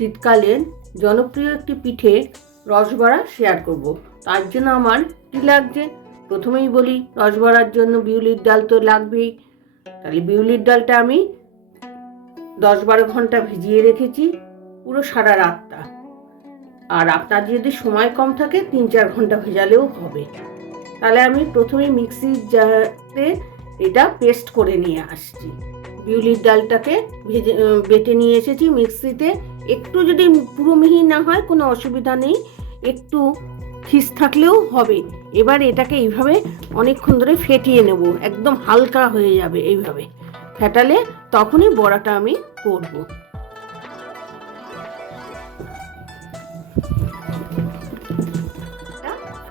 শীতকালীন জনপ্রিয় একটি পিঠে রসবড়া শেয়ার করব। তার জন্য আমার কী লাগছে? প্রথমেই বলি, রসবড়ার জন্য বিউলির ডাল তো লাগবেই। তাহলে বিউলির ডালটা আমি দশ বারো ঘণ্টা ভিজিয়ে রেখেছি, পুরো সারা রাতটা। আর আপনার যদি সময় কম থাকে, তিন চার ঘণ্টা ভেজালেও হবে। তাহলে আমি মিক্সির যাতে এটা পেস্ট করে নিয়ে আসছি। বিউলির ডালটাকে ভেজে বেটে নিয়ে এসেছি মিক্সিতে। একটু যদি পুরো মিহি না হয়, কোনো অসুবিধা নেই। একটু খিস থাকলেও হবে। এবার এটাকে এইভাবে অনেকক্ষণ ধরে ফেটিয়ে নেব। একদম হালকা হয়ে যাবে এইভাবে। ফেটালে তখনই বড়াটা আমি করব।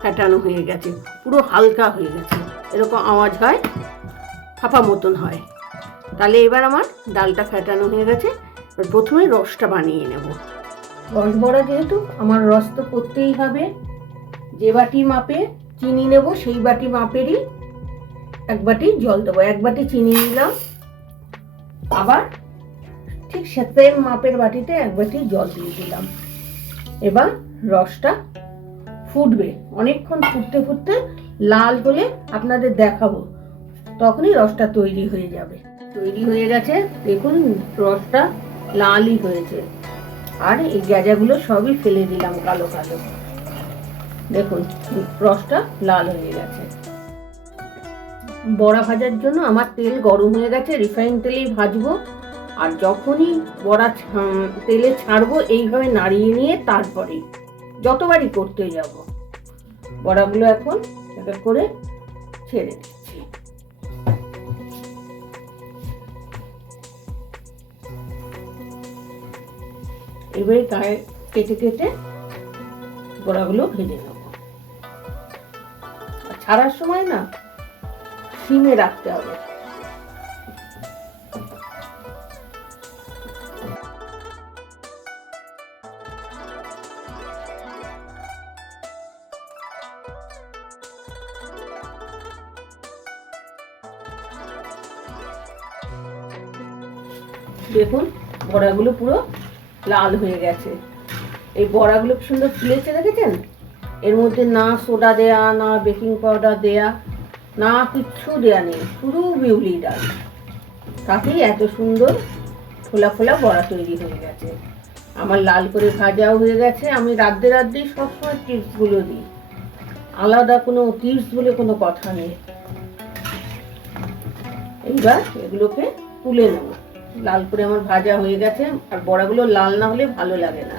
ফেটানো হয়ে গেছে। পুরো হালকা হয়ে গেছে। এরকম আওয়াজ হয়, ফাঁপা মতন হয়। তাহলে এবার আমার ডালটা ফেটানো হয়ে গেছে। এবার প্রথমে রসটা বানিয়ে নেব। রস বড়া যেহেতু আমার রস তো করতেই হবে। যে বাটি মাপে চিনি নেব, সেই বাটি মাপেরই এক বাটি জল দেবো। এক বাটি চিনি নিলাম। আবার ঠিক সেম মাপের বাটিতে এক বাটি জল দিয়ে দিলাম। এবার রসটা ফুটবে। অনেকক্ষণ ফুটতে ফুটতে লাল হলে আপনাদের দেখাবো। তখনই রসটা তৈরি হয়ে যাবে। তৈরি হয়ে গেছে। দেখুন, রসটা লালই হয়েছে। আর এই গ্যাজাগুলো সবই ফেলে দিলাম কালো কালো। দেখুন, রসটা লাল হয়ে গেছে। বড়া ভাজার জন্য আমার তেল গরম হয়ে গেছে, রিফাইন তেলেই ভাজবো। আর যখনই বড়া তেলে ছাড়বো, এইভাবে নাড়িয়ে নিয়ে তারপরে যতবারই করতে যাব। বড়াগুলো এখন এক করে ছেড়ে দিচ্ছি এবারে গায়ে কেটে কেটে বড়াগুলো ভেজে নেব। ছাড়ার সময় না সিমে রাখতে হবে। দেখুন, বড়াগুলো পুরো লাল হয়ে গেছে। এই বড়াগুলো সুন্দর ফুলেছে দেখেছেন? এর মধ্যে না সোডা দেয়া, না বেকিং পাউডার দেয়া, না কিচ্ছু দেয়া নেই শুধু বিউলি ডাল। তাতেই এত সুন্দর ফোলা ফোলা বড়া তৈরি হয়ে গেছে। আমার লাল করে ভাজাও হয়ে গেছে, আমি রাধতে রাধতেই সবসময় টিপসগুলো দিই। আলাদা কোনো টিপস বলে কোনো কথা নেই। এইবার এগুলোকে তুলে নেব। লাল করে আমার ভাজা হয়ে গেছে, আর বড়াগুলো লাল না হলে ভালো লাগে না।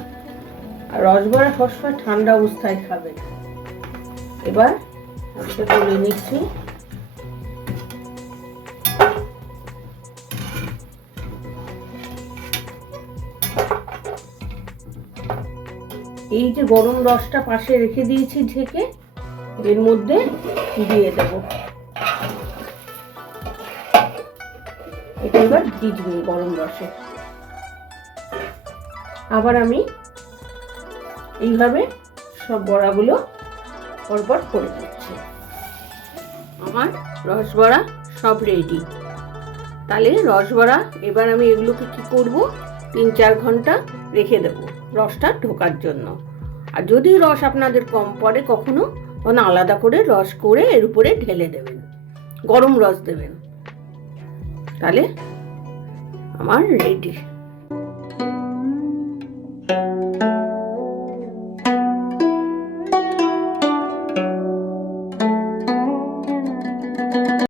আর রসবড়া সবসময় ঠান্ডা অবস্থায় খাবে। এবার তুলে নিচ্ছি। এই যে গরম রসটা পাশে রেখে দিয়েছি ঢেকে, এর মধ্যে দিয়ে দেবো। এটা এবার ভিজবে গরম রসে। আবার আমি এইভাবে সব বড়াগুলো পরপর করে দিচ্ছি আমার রসবড়া সব রেডি তাহলে রসবড়া এবার আমি এগুলোকে কি করব? তিন চার ঘণ্টা রেখে দেব রসটা ঢোকার জন্য। আর যদি রস আপনাদের কম পড়ে, কখনো, তখন আলাদা করে রস করে এর উপরে ঢেলে দেবেন। গরম রস দেবেন। তাহলে আমার রেডি।